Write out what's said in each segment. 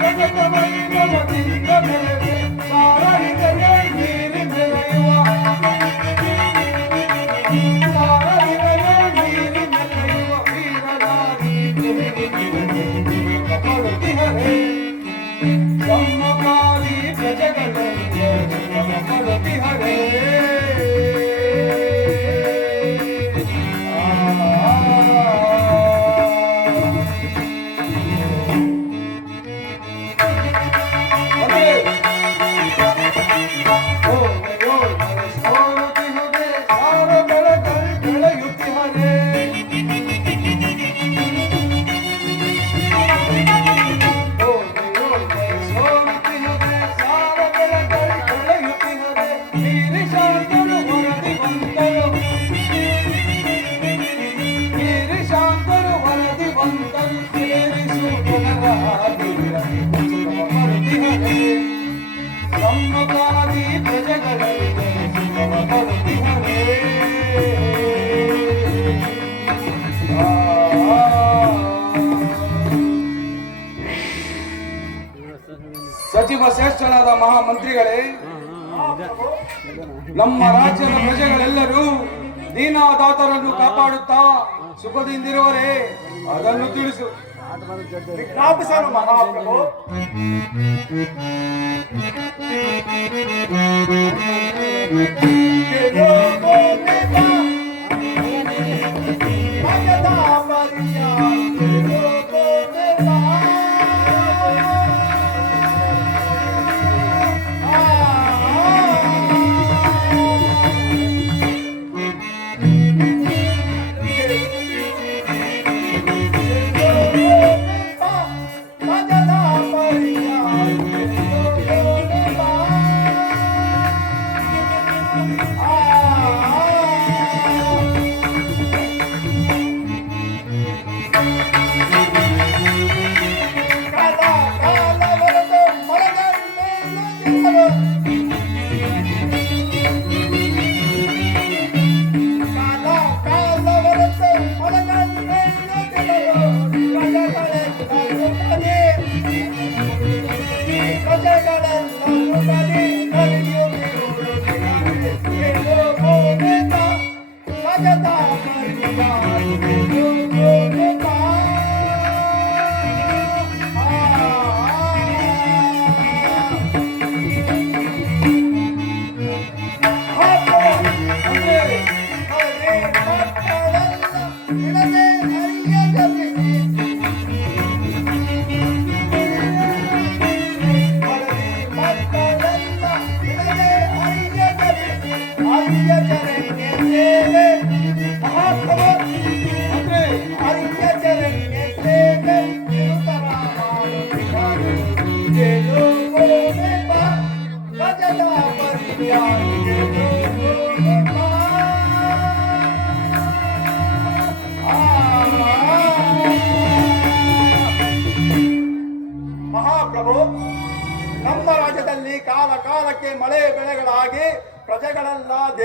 జగతమై ಶ್ರೇಷ್ಠನಾದ ಮಹಾಮಂತ್ರಿಗಳೇ ನಮ್ಮ ರಾಜ್ಯದ ಪ್ರಜೆಗಳೆಲ್ಲರೂ ದೀನಾದಾತರನ್ನು ಕಾಪಾಡುತ್ತಾ ಸುಖದಿಂದಿರುವರೇ ಅದನ್ನು ತಿಳಿಸು. ವಿಜ್ಞಾಪಿಸಲು ಮಹಾಪ್ರಭು.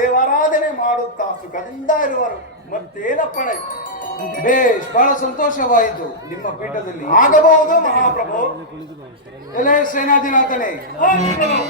ದೇವಾರಾಧನೆ ಮಾಡುತ್ತಾ ಸುಖದಿಂದ ಇರುವರು. ಮತ್ತೇನಪ್ಪಣೆ? ಬೇಷ್ ಬಹಳ ಸಂತೋಷವಾಯಿತು ನಿಮ್ಮ ಪೀಠದಲ್ಲಿ. ಆಗಬಹುದು ಮಹಾಪ್ರಭು. ಎಲೆ ಸೇನಾಧಿನಾಥನೇ ನಮ್ಮ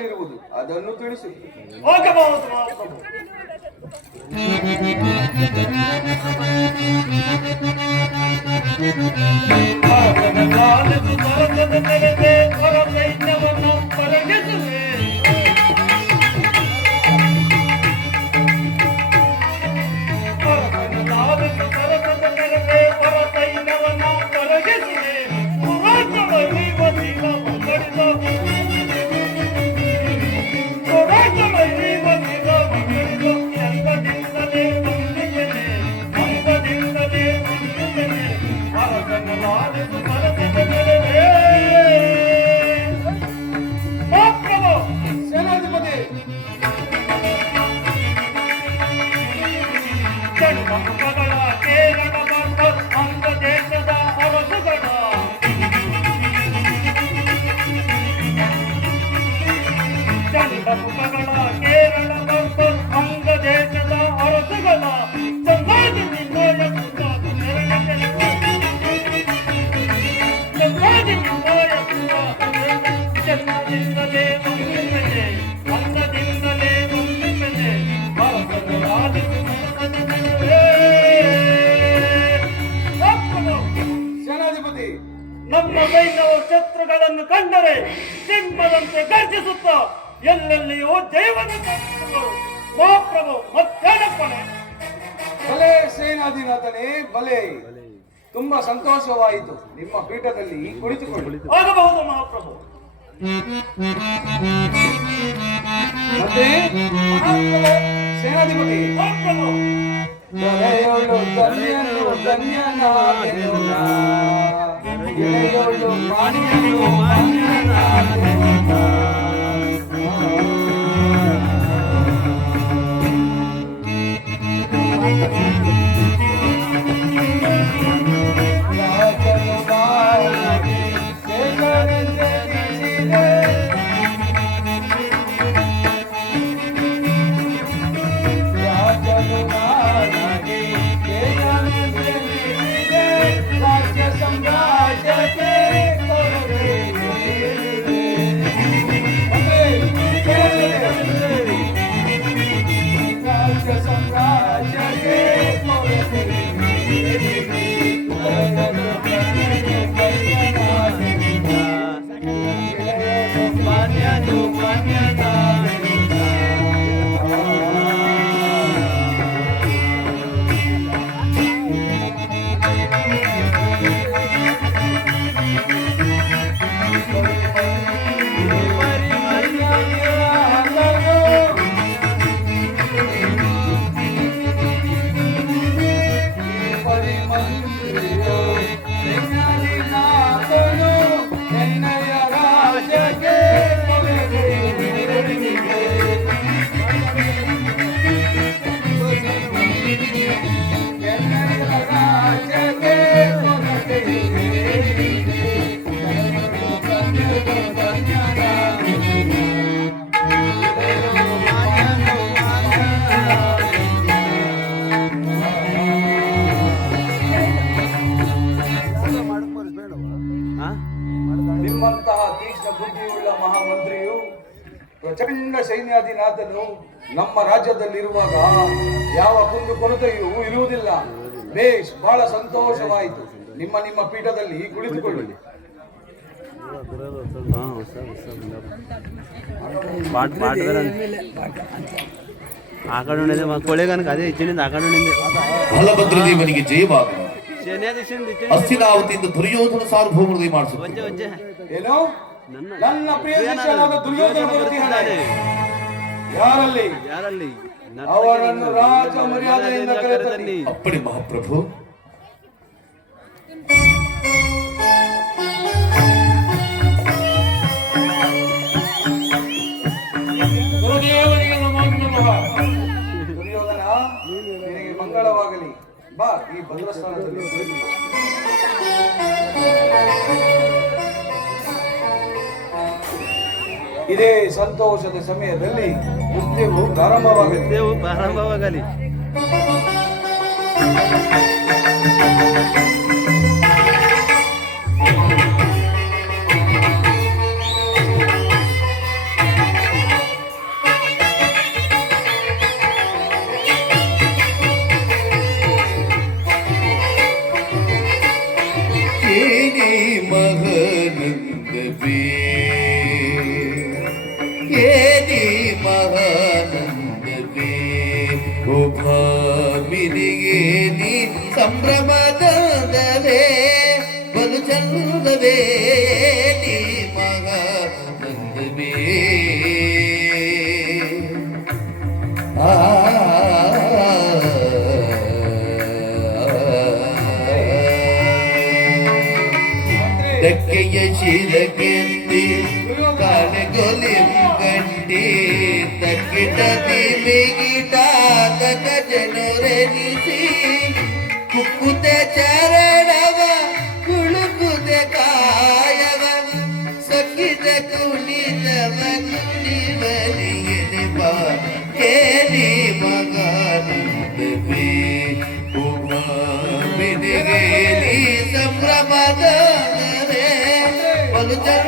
ಯಾವ ಅದನ್ನು ತಿಳಿಸು. ಹೋಗಬಹುದು ಸೈನ್ಯವನ್ನು ಪರಗಿಸುವೆ ಎಲ್ಲೆಲ್ಲಿಯೂ ದೇವನ ಮಹಾಪ್ರಭು ಮತ್ತೆ ಬಲೆ ಸೇನಾಧಿನಾಥನೇ ಬಲೆ. ತುಂಬಾ ಸಂತೋಷವಾಯಿತು ನಿಮ್ಮ ಪೀಠದಲ್ಲಿ ಕುಳಿತುಕೊಳ್ಳಿ. ಆಗಬಹುದು ಮಹಾಪ್ರಭು ಮತ್ತೆ ಸೇನಾಧಿಪತಿ. ಮಹಾಪ್ರಭು ಧನ್ಯ ಧನ್ಯನು ಧನ್ಯನಾದೆನುನ. ಎಳೆಯೋಳು ಮಾನ್ಯನು ಮಾನ್ಯನಾದೆನುನ. ಸೈನ್ಯಾಧಿನಾಥನು ನಮ್ಮ ರಾಜ್ಯದಲ್ಲಿರುವಾಗ ಯಾವ ಕುಂದು ಕೊರತೆಯೂ ಇರುವುದಿಲ್ಲ. ಬೇಷ್ ಬಹಳ ಸಂತೋಷವಾಯಿತು. ನಿಮ್ಮ ನಿಮ್ಮ ಪೀಠದಲ್ಲಿ ಕುಳಿತುಕೊಳ್ಳಿ. ಆ ಕಡೆ ಕೊಳ್ಳೆಗಾನಕ್ಕೆ ಅದೇ ಇಚ್ಛೆನಿಂದ ಆ ಕಡೆ ಬಲಭದ್ರದೇವನಿಗೆ ಜಯವಾಗ. ಹಸ್ತಿನಾವತಿಯಿಂದ ದುರ್ಯೋಧನ ಸಾರ್ವಭೌಮರು ದಯ ಮಾಡಿಸುತ್ತೆ ಏನೋ? ನನ್ನ ಪ್ರಿಯ ದುರ್ಯೋಧನ ಯಾರಲ್ಲಿ? ಯಾರಲ್ಲಿ? ಅವರನ್ನು ರಾಜ ಮರ್ಯಾದೆಯಿಂದ ಕರೆತನ್ನಿ. ಅಪ್ಪಣೆ ಮಹಾಪ್ರಭು. ಗುರುದೇವರಿಗೆ ನಮೋ ನಮಃ ದುರ್ಯೋಧನ ನಿನಗೆ ಮಂಗಳವಾಗಲಿ. ಬಾ ಈ ಭದ್ರಸ್ಥಾನದಲ್ಲಿ ಇದೇ ಸಂತೋಷದ ಸಮಯದಲ್ಲಿ ನೃತ್ಯವು ಪ್ರಾರಂಭವಾಗಲಿ. ಪ್ರಾರಂಭವಾಗಲಿ. ತೆಕ್ಕೆಯ ಶಿರಗೆತ್ತಿ ಕಾಣಗೊಲಿಂ ಗಂಟಿ ತಕ್ಕಿಟ ತಿಮಿಗಿಟಾದ ಜನರೆನಿಸಿ ಕುಕ್ಕುತೆ ಚರಣವ ಕುಳುಕುತೆ ಕಾಯವ ಸೊಕ್ಕಿದ ಕುಣಿತವ ಕುಣಿವಲಿಗೆ ಬಾ ಕೇಳಿ ಮಗನಂದವೇ ಉಮಾಮಿನಿಗೆ ನೀ ಸಂಭ್ರಮದವೇ যে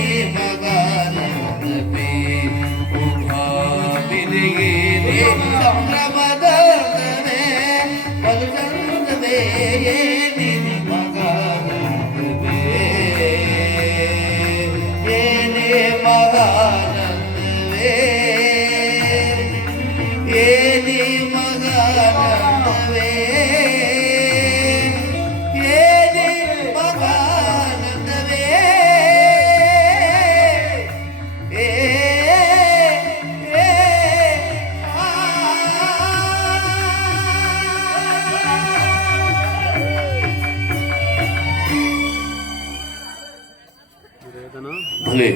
ದುರ್ಯೋಧನ ಭಲೆ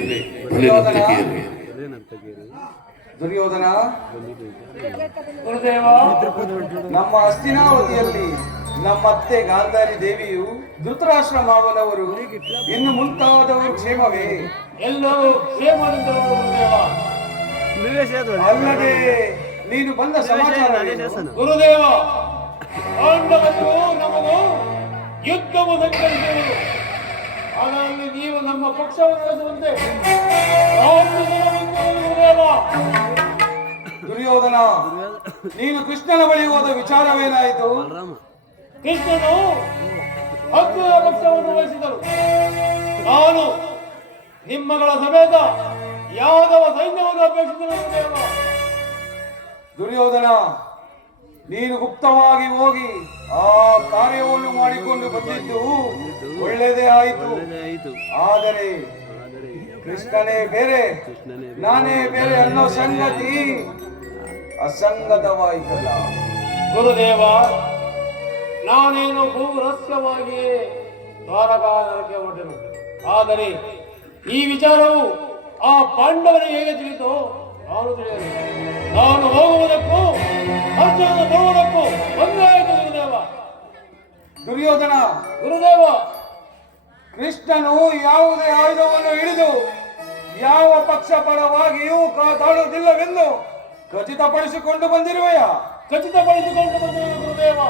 ಭಲೆ ನರ್ತಕಿಯರು ದುರ್ಯೋಧನ ಗುರುದೇವ ನಮ್ಮ ಹಸ್ತಿನಾವತಿಯಲ್ಲಿ ನಮ್ಮ ಅತ್ತೆ ಗಾಂಧಾರಿ ದೇವಿಯು ಧೃತರಾಷ್ಟ್ರ ಮಾವನವರು ಇನ್ನು ಮುಂತಾದವರು ಕ್ಷೇಮವೇ? ಎಲ್ಲರೂ ಕ್ಷೇಮದಿಂದ ಅಲ್ಲದೆ ನೀನು ಬಂದ ಸಮಾಚಾರ ಗುರುದೇವ ಪಾಂಡವರು ನಮಗೂ ಯುದ್ಧವು ಸಂಚರಿಸುವುದು ಅದರಲ್ಲಿ ನೀವು ನಮ್ಮ ಪಕ್ಷವನ್ನು ನಡೆಸುವಂತೆ ದುರ್ಯೋಧನ ನೀನು ಕೃಷ್ಣನ ಬಳಿ ಹೋದ ವಿಚಾರವೇನಾಯಿತು? ಕೃಷ್ಣನು ಹತ್ತು ಪಕ್ಷವನ್ನು ವಹಿಸಿದರು ನಾನು ನಿಮ್ಮಗಳ ಸಮೇತ ಯಾದವ ಸೈನ್ಯವನ್ನು ಅಪೇಕ್ಷಿಸಿದ ದುರ್ಯೋಧನ ನೀನು ಗುಪ್ತವಾಗಿ ಹೋಗಿ ಆ ಕಾರ್ಯವನ್ನು ಮಾಡಿಕೊಂಡು ಬಂದಿದ್ದು ಒಳ್ಳೆಯದೇ ಆಯಿತು. ಆಯಿತು. ಆದರೆ ಆದರೆ ಕೃಷ್ಣನೇ ಬೇರೆ ಕೃಷ್ಣನೇ ನಾನೇ ಬೇರೆ ಅನ್ನೋ ಸಂಗತಿ ಅಸಂಗತವಾಯಿತಲ್ಲ. ಗುರುದೇವ ನಾನೇನು ಭೂ ರಹಸ್ಯವಾಗಿಯೇ ದ್ವಾರಕಾನಗರಕ್ಕೆ ಹೊರಟೆನು. ಆದರೆ ಈ ವಿಚಾರವು ಆ ಪಾಂಡವನಿಗೆ ಹೇಗೆ ತಿಳಿತು ನಾನು ತಿಳಿಯಲು ನಾನು ಹೋಗುವುದಕ್ಕೂ ಅರ್ಜುನ ಬರುವುದಕ್ಕೂ ಒಂದೇ ಗುರುದೇವ. ದುರ್ಯೋಧನ ಗುರುದೇವ. ಕೃಷ್ಣನು ಯಾವುದೇ ಆಯುಧವನ್ನು ಹಿಡಿದು ಯಾವ ಪಕ್ಷ ಪರವಾಗಿಯೂ ಕಾದಾಡುವುದಿಲ್ಲವೆಂದು ಖಚಿತಪಡಿಸಿಕೊಂಡು ಬಂದಿರುವೆಯ? ಖಚಿತಪಡಿಸಿಕೊಂಡು ಬಂದಿರುವ ಗುರುದೇವ.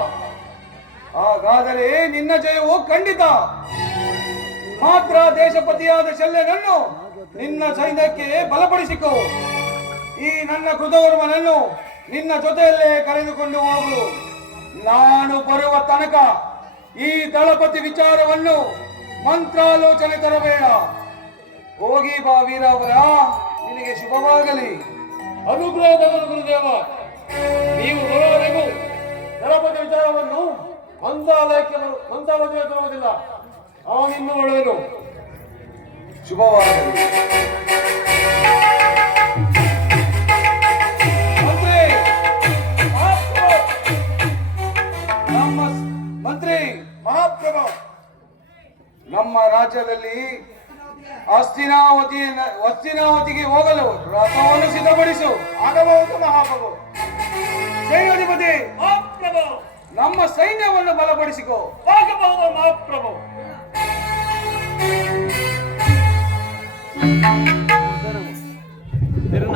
ಹಾಗಾದರೆ ನಿನ್ನ ಜಯವು ಖಂಡಿತ. ಮಾತ್ರ ದೇಶಪತಿಯಾದ ಶಲ್ಯನನ್ನು ನಿನ್ನ ಸೈನ್ಯಕ್ಕೆ ಬಲಪಡಿಸಿಕೋ. ಈ ನನ್ನ ಕೃತವರ್ಮನನ್ನು ನಿನ್ನ ಜೊತೆಯಲ್ಲೇ ಕರೆದುಕೊಂಡು ಹೋಗು ನಾನು ಬರುವ ತನಕ ಈ ದಳಪತಿ ವಿಚಾರವನ್ನು ಮಂತ್ರಾಲೋಚನೆ ತರಬೇಡ. ಹೋಗಿ ಬಾ ವೀರವರ ನಿನಗೆ ಶುಭವಾಗಲಿ. ಅನುಗ್ರಹದ ಗುರುದೇವ ನೀವು ಬರುವವರೆಗೂ ದಳಪತಿ ವಿಚಾರವನ್ನು ಮಂತ್ರಾಲಯಕ್ಕೆ ಮಂತ್ರಾಲೋಚನೆ ತರುವುದಿಲ್ಲ. ಅವನಿನ್ನು ಒಳ್ಳೆಯದು. ಶುಭವಾಗಲಿ. ರಾಜ್ಯದಲ್ಲಿ ಅಸ್ತಿನಾವತಿ ಅಸ್ತಿನಾವತಿಗೆ ಹೋಗಲು ರಥವನ್ನು ಸಿದ್ಧಪಡಿಸು. ಆಗಬಹುದು ಮಹಾಪ್ರಭು ಸೇನಾಧಿಪತಿ ಮಹಾಪ್ರಭು. ನಮ್ಮ ಸೈನ್ಯವನ್ನು ಬಲಪಡಿಸಿಕೋ. ಹೋಗಬಹುದು ಮಹಾಪ್ರಭು.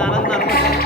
ಆನಂದ